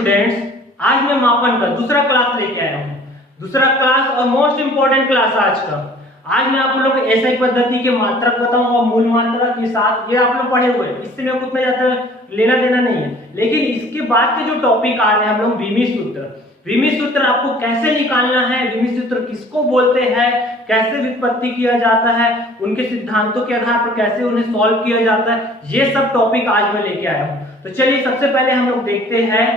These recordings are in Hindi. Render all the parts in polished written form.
स्टूडेंट्स, आज मैं मापन का दूसरा क्लास लेके आया हूँ। दूसरा क्लास और मोस्ट इंपोर्टेंट क्लास आज का। आज मैं आप लोगों को एसआई पद्धति के मात्रक बताऊंगा, मूल मात्रक के साथ। ये आप लोग पढ़े हुए हैं, इससे मेरे को उतना ज्यादा लेना देना नहीं है। लेकिन इसके बाद के जो टॉपिक आ रहे हैं हम लोग विमी सूत्र। विमी सूत्र आपको कैसे निकालना है, विमी सूत्र किसको बोलते हैं, कैसे व्युत्पत्ति किया जाता है, उनके सिद्धांतों के आधार पर कैसे उन्हें सॉल्व किया जाता है, ये सब टॉपिक आज मैं लेके आया हूँ। तो चलिए सबसे पहले हम लोग देखते हैं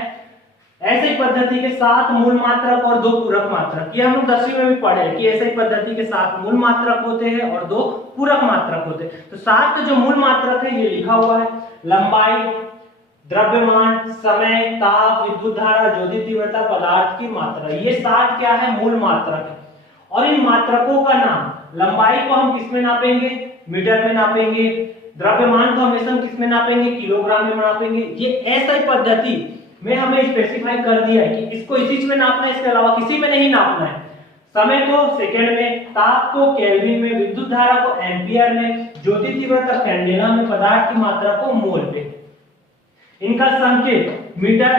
ऐसे पद्धति के साथ मूल मात्रक और दो पूरक मात्रक। ये हम लोग 10वीं में भी पढ़े कि ऐसे पद्धति के साथ मूल मात्रक होते हैं और दो पूरक मात्रक होते हैं। तो सात जो मूल मात्रक है ये लिखा हुआ है, लंबाई, द्रव्यमान, समय, ताप, विद्युत धारा, ज्योति तीव्रता, पदार्थ की मात्रा। ये सात क्या है, मूल मात्रक है। और इन मात्रकों का नाम, लंबाई को हम किस में नापेंगे, मीटर में नापेंगे। द्रव्यमान को हमेशा किस में नापेंगे, किलोग्राम में नापेंगे। ये ऐसा पद्धति में हमें स्पेसिफाई कर दिया है कि इसको इसी में नापना है, इसके अलावा किसी में नहीं नापना है। समय को सेकंड में, ताप को केल्विन में, विद्युत धारा को एम्पियर में, ज्योति तीव्रता कैंडेला में, पदार्थ की मात्रा को मोल पे। इनका संकेत मीटर,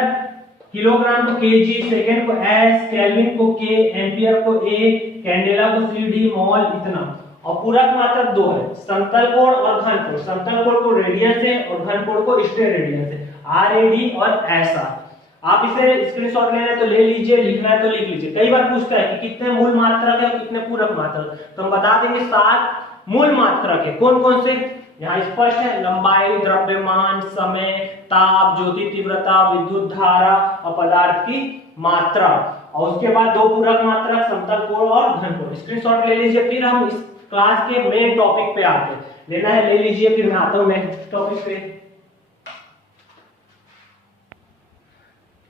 किलोग्राम को केजी, सेकंड को एस, केल्विन को के, एम्पियर को ए, कैंडेला को सीडी, मोल इतना। और पूरक मात्रक दो है, समतल कोण और घन कोण। समतल कोण को रेडियन से और घन कोण को स्टेरेडियन से, आरएडी और ऐसा। आप इसे स्क्रीनशॉट लेना है तो ले लीजिए, लिखना है तो लिख लीजिए। कई बार पूछता है कि कितने मूल मात्रक है और कितने पूरक मात्रक, तो हम बता देंगे 7 मूल मात्रक है। कौन कौन से यहाँ स्पष्ट है, लंबाई, द्रव्यमान, समय, ताप, ज्योति तीव्रता, विद्युत धारा और पदार्थ की मात्रा। और उसके बाद दो पूरक मात्रक, समतल कोण और घन कोण। स्क्रीनशॉट ले लीजिए। फिर हम इस क्लास के मेन टॉपिक पे आते हैं। लेना है ले लीजिए, फिर मैं आता हूं नेक्स्ट टॉपिक पे।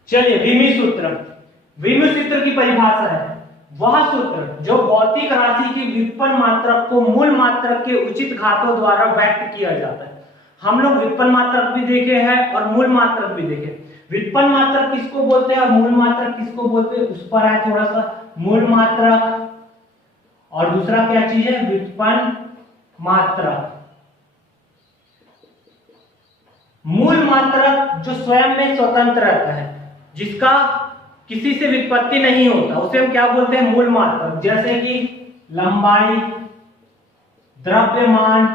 चलिए विमी सूत्र। विमी सूत्र की परिभाषा है वह सूत्र जो भौतिक राशि की व्युत्पन्न मात्रक को मूल मात्रक के उचित घातों द्वारा व्यक्त किया जाता है। हम लोग व्युत्पन्न मात्रक भी देखे हैं और मूल मात्रक भी देखे। व्युत्पन्न मात्रक किसको बोलते हैं और मूल मात्रक किसको बोलते हैं, उस पर आए थोड़ा सा। मूल मात्रक और दूसरा क्या चीज है, व्युत्पन्न मात्रक। मूल मात्रक जो स्वयं में स्वतंत्र रहता है, जिसका किसी से व्युत्पत्ति नहीं होता, उसे हम क्या बोलते हैं, मूल मात्रक। जैसे कि लंबाई, द्रव्यमान,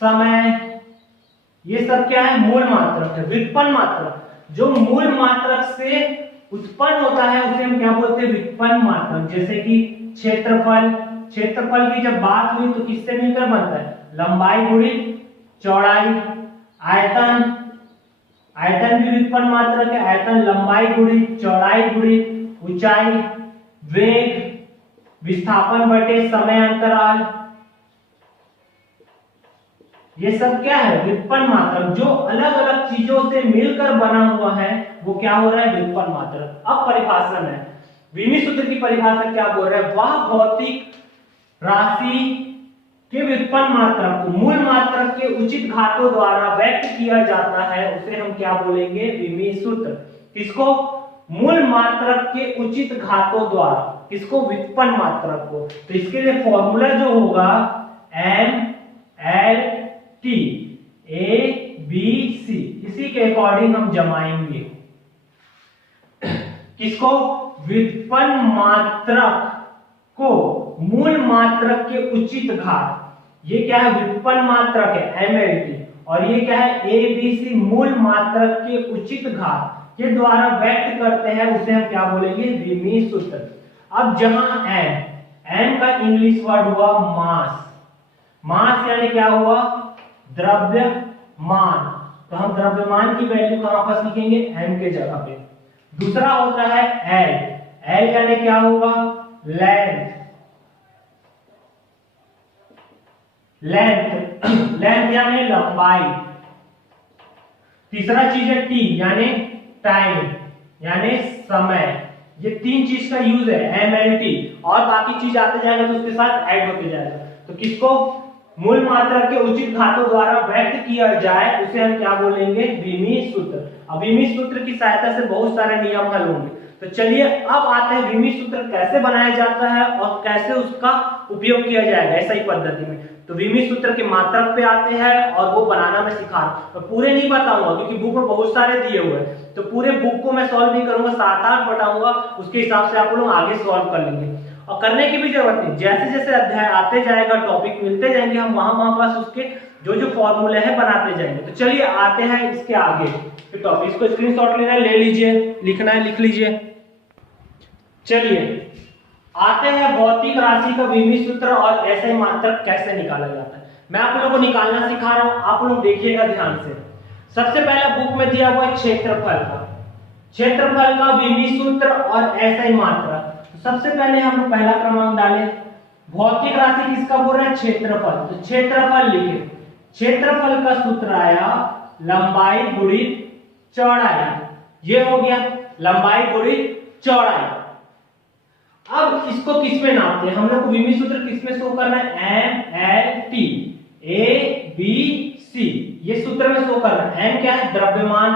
समय, ये सब क्या है, मूल मात्रक है। व्युत्पन्न मात्रक जो मूल मात्रक से उत्पन्न होता है उसे हम क्या बोलते हैं, व्युत्पन्न मात्रक। जैसे कि क्षेत्रफल, क्षेत्रफल की जब बात हुई तो किससे मिलकर बनता है, लंबाई गुणित चौड़ाई। आयतन, आयतन भी व्युत्पन्न मात्रक है। आयतन लंबाई गुणित चौड़ाई गुणित ऊंचाई। वेग, विस्थापन बटे समय अंतराल। ये सब क्या है, व्युत्पन्न मात्रक। जो अलग अलग चीजों से मिलकर बना हुआ है वो क्या हो रहा है, व्युत्पन्न मात्रक। अब परिभाषा में विमी सूत्र की परिभाषा क्या बोल रहा है, वह भौतिक राशि के व्युत्पन्न मात्रक को मूल मात्रक के उचित घातों द्वारा व्यक्त किया जाता है, उसे हम क्या बोलेंगे, विमी सूत्र। किसको, मूल मात्रक के उचित घातों द्वारा। किसको, व्युत्पन्न मात्रक को। तो इसके लिए फॉर्मूला जो होगा M L T A B C, इसी के अकॉर्डिंग हम जमाएंगे। किसको, व्युत्पन्न मात्रक को मूल मात्रक के उचित घात। ये क्या है, व्युत्पन्न मात्रक है एमएलटी, और ये क्या है, एबीसी, मूल मात्रक के उचित घात के द्वारा व्यक्त करते हैं, उसे हम क्या बोलेंगे, विमी सूत्र। अब जहां एम का इंग्लिश वर्ड हुआ मास। मास यानी क्या हुआ, द्रव्यमान। तो हम द्रव्यमान की वैल्यू कहां पर लिखेंगे, एम के जगह पे। दूसरा होता है एल यानी क्या होगा, लेंथ। लेंथ यानी लंबाई। तीसरा चीज है टी यानी टाइम यानी समय। ये तीन चीज का यूज है एमएलटी, और बाकी चीज आते जाएगा तो उसके साथ ऐड होते जाएगा। तो किसको मूल मात्रक के उचित घातों द्वारा व्यक्त किया जाए उसे हम क्या बोलेंगे, विमी सूत्र। अब विमी सूत्र की सहायता से बहुत सारे नियम हल होंगे। तो चलिए अब आते हैं विमी सूत्र कैसे बनाया जाता है और कैसे उसका उपयोग किया जाएगा ऐसा ही पद्धति में। तो विमी सूत्र के मात्रक पे आते हैं और वो बनाना मैं सिखा रहा हूं। तो पूरे नहीं बताऊंगा क्योंकि बुक में बहुत सारे दिए हुए हैं, तो पूरे बुक को मैं सॉल्व नहीं करूंगा, 7-8 बताऊंगा, उसके हिसाब से आप लोग आगे सॉल्व कर लेंगे। और करने की भी जरूरत नहीं, जैसे जैसे अध्याय आते जाएगा, टॉपिक मिलते जाएंगे, हम वहां पास उसके जो जो फॉर्मूले हैं बनाते जाएंगे। तो चलिए आते हैं इसके आगे फिर टॉपिक। इसको स्क्रीनशॉट लेना है, ले लीजिए, लिखना है लिख लीजिए। चलिए आते हैं भौतिक राशि का विमी सूत्र और ऐसे मात्रक कैसे निकाला जाता है। मैं आप लोगों को निकालना सिखा रहा हूं, आप लोग देखिएगा ध्यान से। सबसे पहला बुक में दिया हुआ है क्षेत्रफल का विमी सूत्र और ऐसे मात्रक। सबसे पहले हम लोग पहला क्रमांक डालें, भौतिक राशि किसका बोल रहा है, क्षेत्रफल। तो क्षेत्रफल लिखे, क्षेत्रफल का सूत्र आया लंबाई गुणित चौड़ाई, ये हो गया लंबाई गुणित चौड़ाई। अब इसको किस में नापते हैं, हम लोग को विमी सूत्र किस में शो करना है, M L T, A B C, ये सूत्र में शो करना है। एम क्या है, द्रव्यमान,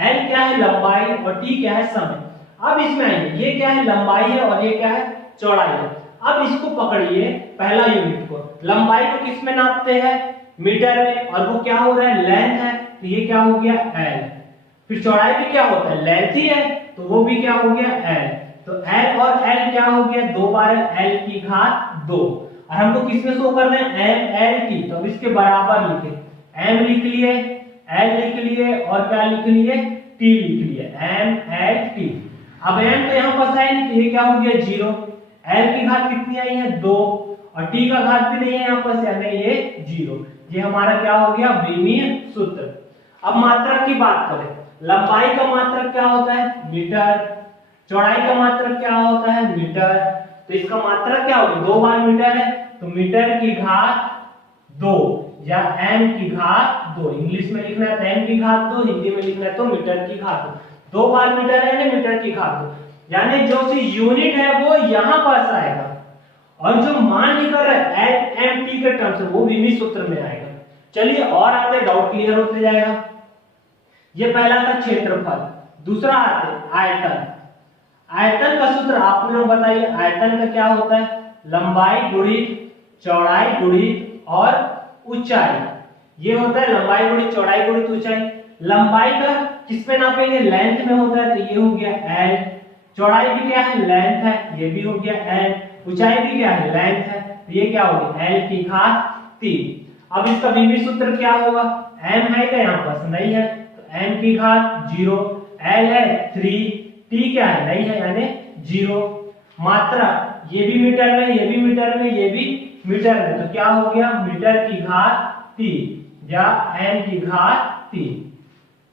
एल क्या है, लंबाई, और टी क्या है, समय। अब इसमें आइए, ये क्या है, लंबाई है और ये क्या है, चौड़ाई है। अब इसको पकड़िए, पहला यूनिट को, लंबाई को किस में नापते हैं, मीटर में, और वो क्या हो रहा है, लेंथ है, तो ये क्या हो गया, एल। फिर चौड़ाई भी क्या होता है, लेंथ ही है, तो वो भी क्या हो गया, एल। तो एल और एल क्या हो गया, 2 बार एल की घात 2, और हमको किस में शो करना है, एम एल टी। तो अब इसके बराबर लिखे, एम लिख लिए, एल लिख लिए, और क्या लिख लिए, टी लिख लिए, एम एल टी। अब एम तो यहाँ पास है नहीं, तो ये क्या हो गया, 0। एल की घात कितनी आई है, 2, और टी का घात भी नहीं है यहाँ पास, यानी ये 0। ये हमारा क्या हो गया, विमी सूत्र। अब मात्रक की बात करें, लंबाई का मात्रक क्या होता है, मीटर, चौड़ाई का मात्रक क्या होता है, मीटर। तो इसका मात्रक क्या होगा, 2 बार मीटर है, तो मीटर की घात 2 या m की घात 2, इंग्लिश में लिखना है तो m की घात 2, हिंदी में लिखना है तो मीटर की घात 2। 2 बार मीटर है ना, मीटर की घात 2, यानी जो सी यूनिट है वो यहां पास आएगा, और जो मान निकल रहा है एम टी के टर्म से वो विमी सूत्र में आएगा। चलिए और आते, डाउट क्लियर होते जाएगा। ये पहला था क्षेत्रफल, दूसरा आते आयतन। आयतन का सूत्र आप लोग बताइए, आयतन का क्या होता है, लंबाई गुणित चौड़ाई गुणित और ऊंचाई। ये होता है लंबाई गुणित चौड़ाई गुणित ऊंचाई। लंबाई का किस पे नापेंगे, लेंथ में होता है, तो ये हो गया एल। चौड़ाई भी क्या है, लेंथ है, ये भी हो गया एल। ऊंचाई भी क्या है, लेंथ है, तो ये क्या हो गया, एल की घात 3। अब इसका विमी सूत्र क्या होगा, एम है क्या यहाँ पास, नहीं है, तो एम की घात 0, एल है 3, टी क्या है, नहीं है, यानी 0। मात्रा, ये भी मीटर में, ये भी मीटर में, ये भी मीटर में, तो क्या हो गया, मीटर की घात 3 या एम की घात 3।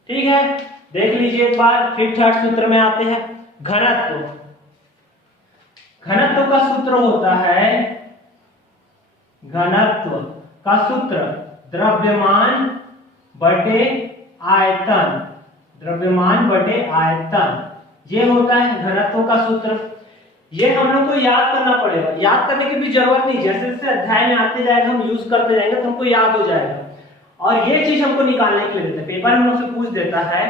ठीक है, देख लीजिए एक बार। फिर थर्ड सूत्र में आते हैं, घनत्व। घनत्व का सूत्र होता है, घनत्व का सूत्र द्रव्यमान बटे आयतन, द्रव्यमान बटे आयतन, ये होता है घनत्व का सूत्र। ये हम लोग को याद करना पड़ेगा, याद करने की भी जरूरत नहीं, जैसे जैसे अध्याय में आते जाएगा हम यूज करते जाएंगे तो हमको याद हो जाएगा। और ये चीज हमको निकालने के लिए देता है, पेपर हम लोग से पूछ देता है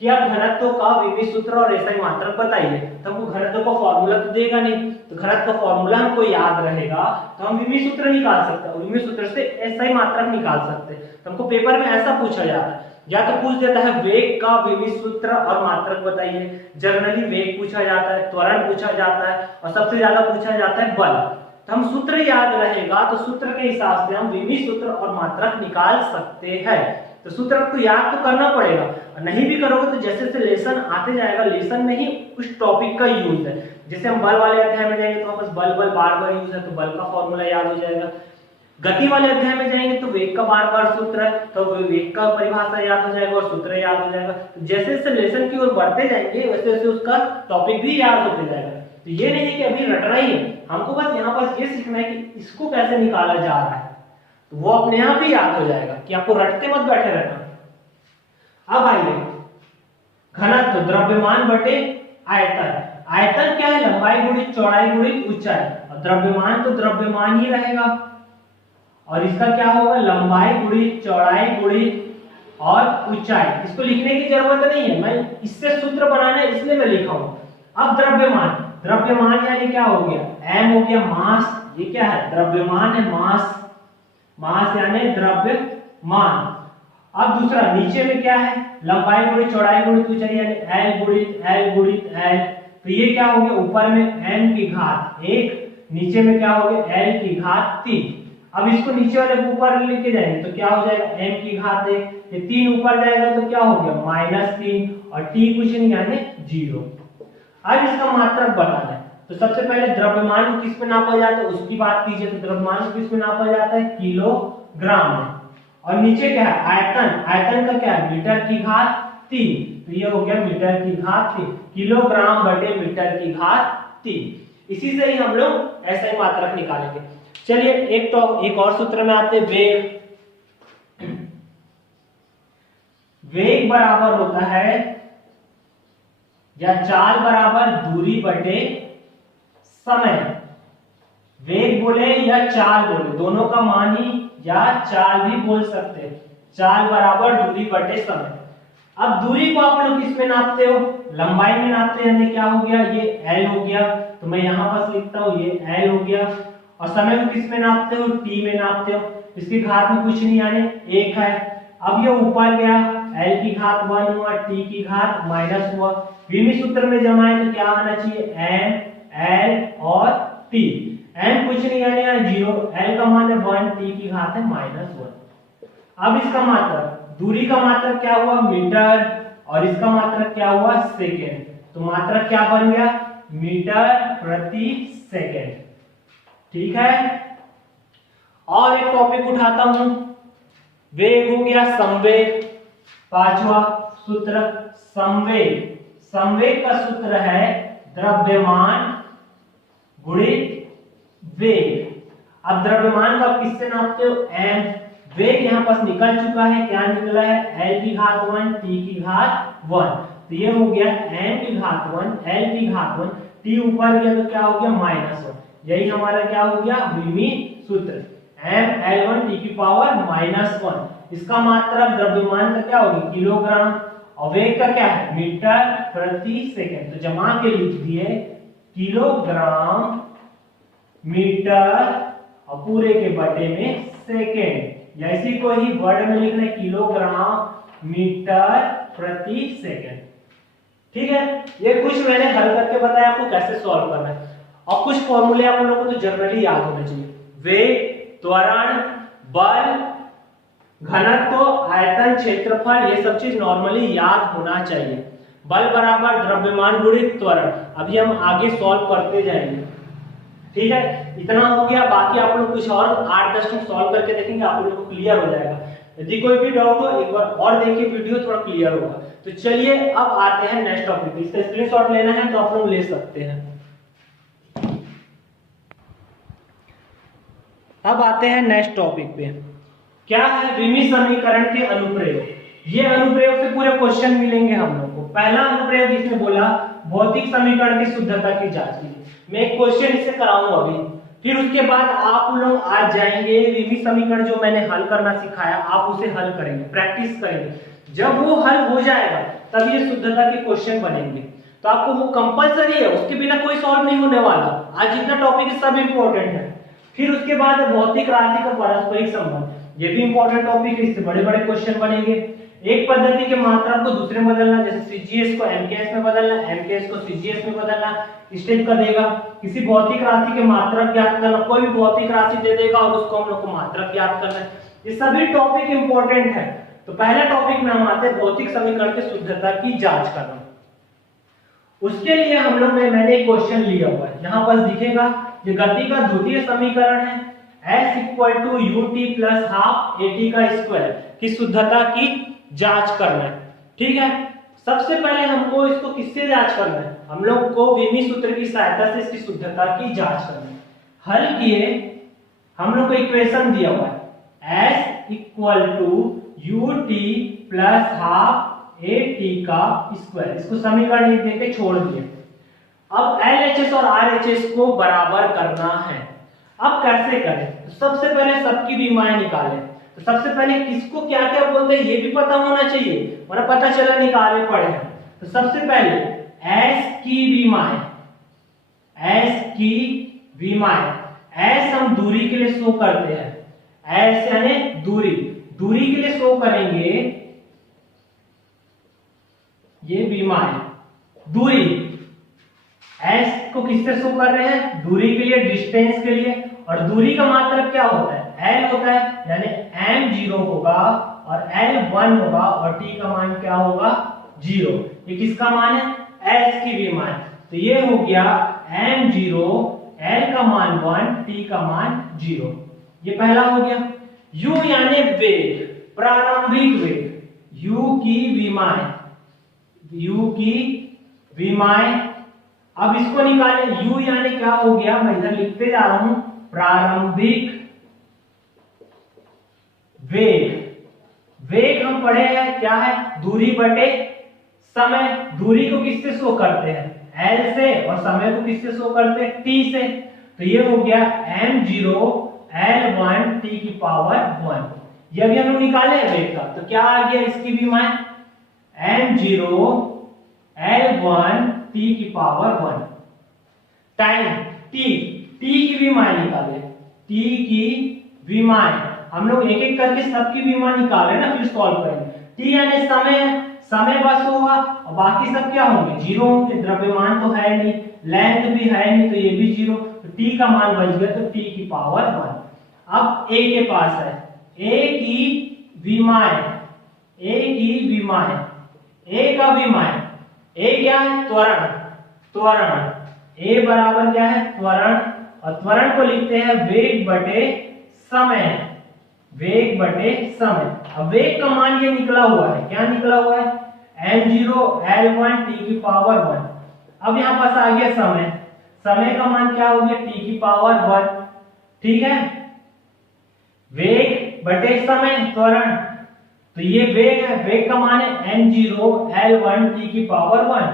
कि आप घनत्व का विमी सूत्र और ऐसा मात्रक बताइए, तो हमको घनत्व का फॉर्मूला तो देगा नहीं, तो घनत्व का फॉर्मूला हमको याद रहेगा तो हम विमी सूत्र निकाल सकते हैं, और विमी सूत्र से ऐसा ही मात्रक निकाल सकते हैं। तो हमको पेपर में ऐसा पूछा जाता है, या तो पूछ देता है वेग का विमी सूत्र और मात्रक बताइए, जनरली वेग पूछा जाता है, त्वरण पूछा जाता है, और सबसे ज्यादा पूछा जाता है बल। तो हम सूत्र याद रहेगा तो सूत्र के हिसाब से हम विमी सूत्र और मात्रक निकाल सकते हैं। तो सूत्र को याद तो करना पड़ेगा, और नहीं भी करोगे तो जैसे जैसे लेसन आते जाएगा, लेसन में ही उस टॉपिक का यूज है। जैसे हम बल वाले अध्याय में जाएंगे तो बस बल बल बार बार यूज है, तो बल का फॉर्मूला याद हो जाएगा। गति वाले अध्याय में जाएंगे तो वेग का बार बार सूत्र है, तो वेग का परिभाषा याद हो जाएगा और सूत्र याद हो जाएगा। तो जैसे जैसे लेसन की ओर बढ़ते जाएंगे वैसे वैसे उसका टॉपिक भी याद होते जाएगा। तो ये नहीं है कि अभी रटना ही है, हमको बस यहाँ पर ये सीखना है कि इसको कैसे निकाला जा रहा है, तो वो अपने आप ही याद हो जाएगा कि आपको रटते मत बैठे रहना। अब आइए घनत्व द्रव्यमान बटे आयतन। आयतन क्या है, लंबाई गुणित चौड़ाई गुणित ऊंचाई, और द्रव्यमान तो द्रव्यमान ही रहेगा, और इसका क्या होगा, लंबाई गुणित चौड़ाई गुणित और ऊंचाई। इसको लिखने की जरूरत नहीं है, मैं इससे सूत्र बनाना है इसलिए मैं लिखा हूं। अब द्रव्यमान, द्रव्यमान यानी क्या हो गया, m हो गया मास, ये क्या है द्रव्यमान है मास, मास यानी द्रव्यमान। अब दूसरा नीचे में क्या है, लंबाई गुणित चौड़ाई गुणित ऊंचाई यानी l गुणित l गुणित l, तो ये क्या हो गया ऊपर में m की घात 1, नीचे में क्या हो गया l की घात 3। अब इसको नीचे वाले को ऊपर लेके जाएंगे तो क्या हो जाएगा m की घात 1, ये 3 ऊपर जाएगा तो क्या हो गया -3 और t कुछ नहीं यानी 0। अब इसका मात्रक बताना है, तो सबसे पहले द्रव्यमान को किस में नापा जाता है उसकी बात कीजिए, तो द्रव्यमान को किस में नापा जाता है किलोग्राम में। और नीचे क्या है आयतन, आयतन का क्या है मीटर की घात 3, तो ये हो गया मीटर की घात 3, किलोग्राम बटे मीटर की घात 3। इसी से ही हम लोग ऐसा ही मात्रक निकालेंगे। चलिए एक और सूत्र में आते, वेग, वेग बराबर होता है या चाल बराबर दूरी बटे समय। वेग बोले या चाल बोले दोनों का मान ही या चाल भी बोल सकते हैं, चाल बराबर दूरी बटे समय। अब दूरी को आप लोग किस में नापते हो, लंबाई में नापते हैं, यानी क्या हो गया ये l हो गया, तो मैं यहां पास लिखता हूं ये l हो गया। और समय को किस में नापते हो t में नापते हो, इसकी घात में कुछ नहीं यानी 1 है। अब ये ऊपर गया l की घात 1 हुआ, t की घात माइनस हुआ, विमी सूत्र में जमाए तो क्या आना चाहिए m l और t, m कुछ नहीं यानी यहाँ 0, l का मान है 1, t की घात है -1। अब इसका मात्रक, दूरी का मात्रक क्या हुआ मीटर और इसका मात्रक क्या हुआ सेकेंड, तो मात्रक क्या बन गया मीटर प्रति सेकेंड। ठीक है, और एक टॉपिक उठाता हूं, वेग हो गया संवेग, पांचवा सूत्र संवेग। संवेग का सूत्र है द्रव्यमान गुणित वेग। अब द्रव्यमान को आप किससे नापते हो m, वेग यहाँ पास निकल चुका है, क्या निकला है l की घात 1 t की घात 1, तो ये हो गया m की घात 1 l की घात 1, t ऊपर गया तो क्या हो गया -1, यही हमारा क्या हो गया विमी सूत्र m l1 t की पावर -1। इसका मात्रक द्रव्यमान का क्या होगा किलोग्राम और वेग का क्या है मीटर प्रति सेकंड, तो जमा के लिख दिए किलोग्राम मीटर और पूरे के बटे में सेकेंड, या इसी को ही वर्ड में लिखना है किलोग्राम मीटर प्रति सेकंड। ठीक है, ये कुछ मैंने हल करके बताया आपको कैसे सॉल्व करना है, और कुछ फॉर्मूले आप लोगों को तो जनरली याद होने चाहिए, वेग, त्वरण, बल, घनत्व, आयतन, क्षेत्रफल, ये सब चीज नॉर्मली याद होना चाहिए। बल बराबर द्रव्यमान गुणित त्वरण, अभी हम आगे सॉल्व करते जाएंगे। ठीक है, इतना हो गया, बाकी आप लोग कुछ और 8-10 मिनट सॉल्व करके देखेंगे, आप लोगों को क्लियर हो जाएगा। यदि कोई भी डाउट हो एक बार और देखिए वीडियो, थोड़ा क्लियर होगा। तो चलिए अब आते हैं नेक्स्ट टॉपिक पे, इसका स्क्रीनशॉट लेना है तो आप लोग ले सकते हैं। अब आते हैं नेक्स्ट टॉपिक पे, क्या है विमी समीकरण के अनुप्रयोग। ये अनुप्रयोग से पूरे क्वेश्चन मिलेंगे हम लोग को। पहला अनुप्रयोग इसमें बोला भौतिक समीकरण की शुद्धता की जांच के लिए, मैं एक क्वेश्चन इससे कराऊंगा अभी, फिर उसके बाद आप लोग आज जाएंगे विमी समीकरण जो मैंने हल करना सिखाया आप उसे हल करेंगे, प्रैक्टिस करेंगे। जब वो हल हो जाएगा तब ये शुद्धता के क्वेश्चन बनेंगे, तो आपको वो कंपलसरी है, उसके बिना कोई सॉल्व नहीं होने वाला। आज जितना टॉपिक है सब इंपॉर्टेंट है। फिर उसके बाद भौतिक राशि का पारस्परिक संबंध, ये भी इंपॉर्टेंट टॉपिक है, इससे बड़े बड़े क्वेश्चन बनेंगे। एक पद्धति के मात्रक को दूसरे में बदलना, जैसे सीजीएस को एमकेएस में बदलना, एमकेएस को सीजीएस में बदलना, इस टाइप का देगा। किसी भौतिक राशि के मात्रक ज्ञात करना, कोई भी भौतिक राशि दे देगा और उसको हम लोग को मात्रक ज्ञात करना है। ये सभी टॉपिक इंपॉर्टेंट है। तो पहले टॉपिक में हम आते हैं भौतिक समीकरण की शुद्धता की जांच करना। उसके लिए हम लोग मैंने एक क्वेश्चन लिया हुआ है, यहाँ पर दिखेगा, ये गति का द्वितीय समीकरण है, s = ut + 12 at का स्क्वायर की शुद्धता की जांच करना है। ठीक है, सबसे पहले हमको इसको किससे जांच करना है, हम लोग को विमी सूत्र की सहायता से इसकी शुद्धता की जांच करना है। हल किए, हम लोग को इक्वेशन दिया हुआ है s = ut + 12 at का स्क्वायर, इसको समीकरण लिख देके छोड़ दिए। अब LHS और RHS को बराबर करना है। अब कैसे करें, तो सबसे पहले सबकी विमाएं निकालें। तो सबसे पहले किसको क्या क्या बोलते हैं ये भी पता होना चाहिए, वरना पता चला निकाले पड़े हैं। तो सबसे पहले एस की विमाएं, एस की विमाएं, एस हम दूरी के लिए शो करते हैं, एस यानी दूरी, दूरी के लिए शो करेंगे ये विमाएं, दूरी, एस को किससे शो कर रहे हैं, दूरी के लिए, डिस्टेंस के लिए, और दूरी का मात्रक क्या होता है, एल होता है, यानी m 0 होगा और l 1 होगा और t का मान क्या होगा 0। ये किसका मान है, s की विमाएं, तो ये हो गया m 0, l का मान 1, t का मान 0, ये पहला हो गया। u यानी वेग, प्रारंभिक वेग, u की विमाएं, u की विमाएं, अब इसको निकालें, u यानी क्या हो गया, मैं इधर लिखते जा रहा हूं, प्रारंभिक वेग, वेग हम पढ़े हैं क्या है, दूरी बटे समय, दूरी को किससे शो करते हैं, l से, और समय को किससे शो करते हैं, t से, तो ये हो गया m0 l1 t की पावर 1। ये अभी हम लोग निकाले हैं वेग का, तो क्या आ गया इसकी विमाएं, m0 l1 t की पावर 1। टाइम t, t की विमाएं निकाले, t की विमाएं, हम लोग एक एक करके सबकी विमा निकाले ना, फिर सॉल्व करेंगे। t यानी समय, समय बस होगा और बाकी सब क्या होंगे, जीरो होंगे, द्रव्यमान तो है नहीं, लेंथ भी है नहीं, तो ये भी जीरो, तो t का मान बच गया, तो t की पावर 1। अब a के पास है, a की विमाएं, a की विमाएं, a का विमाएं, a क्या है, त्वरण, त्वरण, a बराबर क्या है, त्वरण, और त्वरण को लिखते हैं वेग बटे समय, वेग बटे समय। अब वेग का मान ये निकला हुआ है, क्या निकला हुआ है, m0 l1 t की पावर 1। अब यहां पास आ गया समय, समय का मान क्या हो गया, t की पावर 1, ठीक है, वेग बटे समय, त्वरण, तो ये वेग है, वेग का मान है m0 l1 t की पावर 1,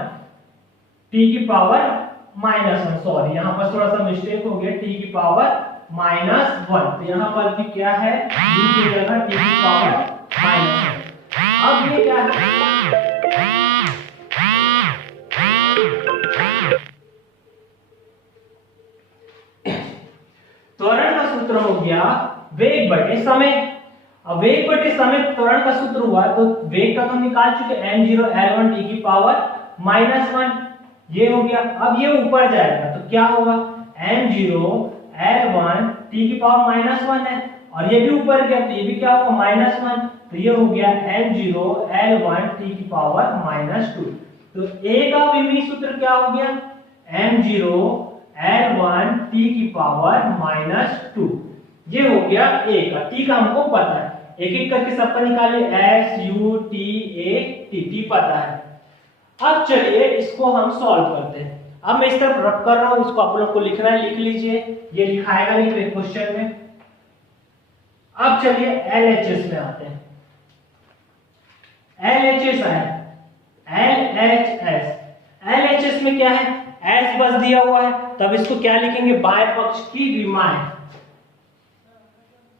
t की पावर -1, सॉरी यहां पर थोड़ा सा मिस्टेक हो गया, t की पावर -1, तो यहां पर भी क्या है, u की जगह t की पावर -1। अब ये क्या है, त्वरण का सूत्र हो गया वेग बटे समय। अब वेग बटे समय त्वरण का सूत्र हुआ, तो वेग का तो निकाल चुके, m0 l1 t की पावर -1, ये हो गया। अब ये ऊपर जाएगा तो क्या होगा, m0 l1 t की पावर -1 है, और ये भी ऊपर गया तो ये भी क्या होगा, -1, तो ये हो गया m0 l1 t की पावर -2। तो a का विमीय सूत्र क्या हो गया, m0 l1 t की पावर -2, ये हो गया a का। t का हमको पता है, एक एक करके सबका निकाले, s u t a t, t पता है। अब चलिए इसको हम सॉल्व करते हैं। अब मैं इस तरफ रख कर रहा हूं, इसको आप लोग को लिखना है, लिख लीजिए, ये लिखाएगा नहीं तो क्वेश्चन में। अब चलिए LHS में आते हैं, LHS है, LHS, LHS में क्या है, S बस दिया हुआ है, तब इसको क्या लिखेंगे, बाएं पक्ष की विमाएं,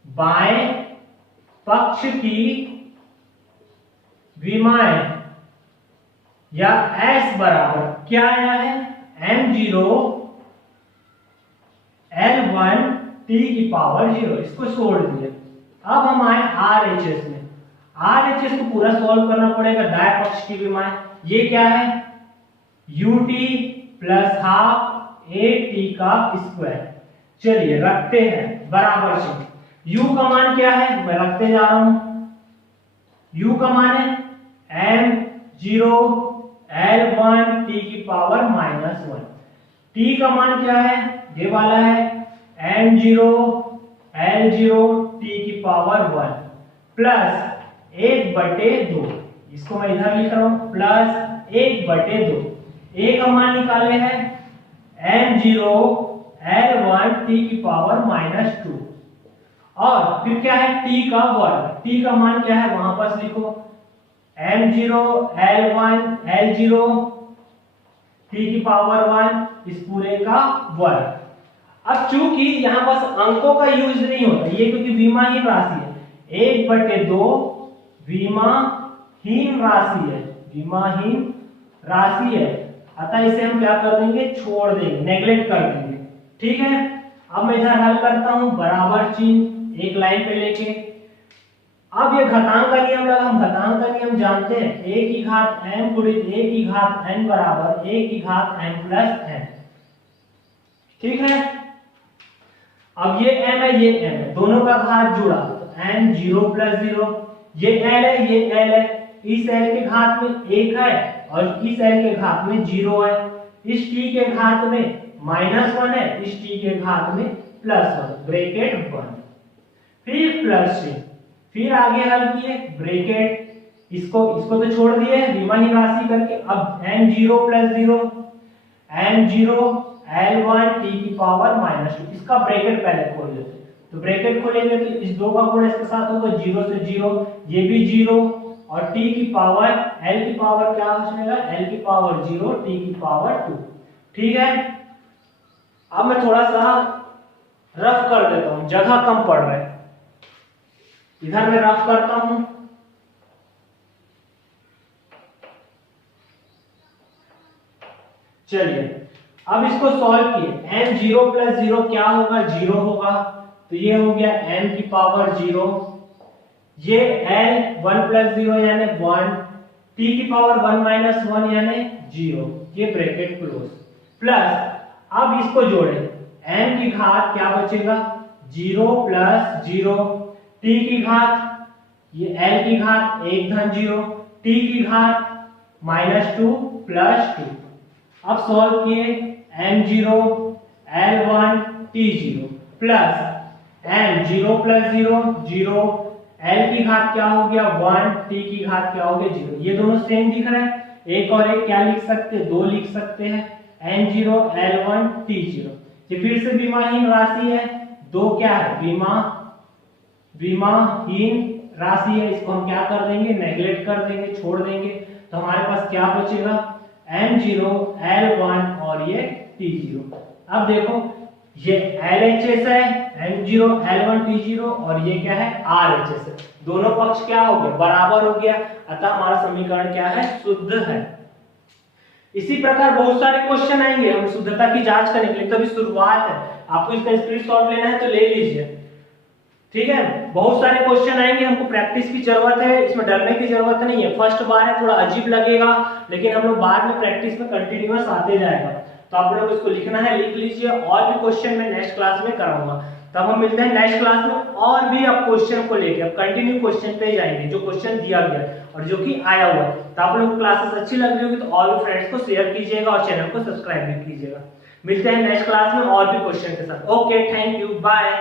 बाएं पक्ष की विमाएं, या S बराबर क्या आया है, m0 l1 t की पावर 0, इसको छोड़ दिए। अब हम आए RHS में, RHS को पूरा सॉल्व करना पड़ेगा, दाएं पक्ष की विमाएं, ये क्या है, ut प्लस हाफ at का स्क्वायर। चलिए रखते हैं बराबर से, u का मान क्या है, मैं रखते जा रहा हूं, u का मान है m0 l1 t की पावर -1, t का मान क्या है, ये वाला है m0 l0 t की पावर 1 प्लस 1/2, इसको मैं इधर लिख रहा हूं, प्लस 1/2, a का मान निकाले हैं m0 l1 t की पावर -2, और फिर क्या है, t का वर्ग, t का मान क्या है, वहां पर लिखो m0 l1 l0 t की पावर 1, इस पूरे का वर्ग। अब चूंकि यहां पास अंकों का यूज नहीं होता, ये क्योंकि विमाहीन राशि है, 1/2 विमाहीन राशि है, विमाहीन राशि है, अतः इसे हम क्या कर देंगे, छोड़ देंगे, नेग्लेक्ट कर देंगे। ठीक है, अब मैं इधर हल करता हूं, बराबर चिन्ह एक लाइन पे लेके। अब ये घातांक का नियम लगा, हम घातांक का नियम जानते हैं, a की घात m गुणित a की घात n बराबर a की घात m प्लस n। ठीक है, अब ये m है, ये m है, दोनों का घात जुड़ा तो n 0 प्लस 0, ये l है, ये l है, इस l के घात में 1 है और इस l के घात में 0 है, इस t के घात में -1 है, इस t के घात में +1, ब्रैकेट बंद, फिर प्लस से, फिर आगे हल किए, ब्रैकेट, इसको तो छोड़ दिए विमाहीन राशि करके। अब n0 plus 0, n0 l1 t की पावर -2, इसका ब्रैकेट पहले खोल लेते हैं। तो ब्रैकेट खोलेंगे तो इस दो का गुणा इसके साथ होगा 0 से 0, ये भी 0 और t की पावर l की पावर क्या हो जाएगा, l की पावर 0 t की पावर 2। ठीक है, अब मैं थोड़ा सा रफ कर देता हूं, जगह कम पड़ रहा है, इधर मैं रफ करता हूं। चलिए अब इसको सॉल्व किए, n0 प्लस 0 क्या होगा, 0 होगा, तो ये हो गया n की पावर 0, ये l 1 प्लस 0 यानी 1, t की पावर 1 माइनस 1 यानी 0, ये ब्रैकेट क्लोज, प्लस अब इसको जोड़े, n की घात क्या बचेगा, 0 प्लस 0, t की घात, ये l की घात 1 धन 0, t की घात -2 प्लस 2। अब सॉल्व किए, m0 l1 t0 plus m0 plus 0 0, l की घात क्या हो गया 1, t की घात क्या हो गया 0, ये दोनों सेम दिख रहा है, एक और एक क्या लिख सकते हैं, 2 लिख सकते हैं, n0 l1 t0। ये फिर से विमाहीन राशि है, दो क्या है, विमाहीन राशि है, इसको हम क्या कर देंगे, नेग्लेक्ट कर देंगे, छोड़ देंगे, तो हमारे पास क्या बचेगा, m0 l1 और ये t0। अब देखो ये LHS है, m0 l1 t0 और ये क्या है, RHS है, दोनों पक्ष क्या हो गया, बराबर हो गया, अतः हमारा समीकरण क्या है, शुद्ध है। इसी प्रकार बहुत सारे क्वेश्चन आएंगे, हम शुद्धता की जांच करने के लिए, तभी शुरुआत है, आपको इसका स्क्रीनशॉट लेना है तो ले लीजिए। ठीक है, बहुत सारे क्वेश्चन आएंगे, हमको प्रैक्टिस की जरूरत है, इसमें डरने की जरूरत नहीं है, फर्स्ट बार है, थोड़ा अजीब लगेगा, लेकिन हम लोग बाद में प्रैक्टिस में कंटिन्यूअस आते जाएगा, तो आप लोग इसको लिखना है, लिख लीजिए, और भी क्वेश्चन मैं नेक्स्ट क्लास में कराऊंगा। तब हम मिलते हैं नेक्स्ट क्लास में, और भी अब क्वेश्चन को लेके, अब कंटिन्यू क्वेश्चन पे जाएंगे, जो क्वेश्चन दिया गया और जो कि आया हुआ है। तो आप लोग को क्लासेस अच्छी लग रही होगी तो ऑल फ्रेंड्स को शेयर कीजिएगा और चैनल को सब्सक्राइब भी कीजिएगा। मिलते हैं नेक्स्ट क्लास में और भी क्वेश्चन के साथ। Okay, thank you, bye.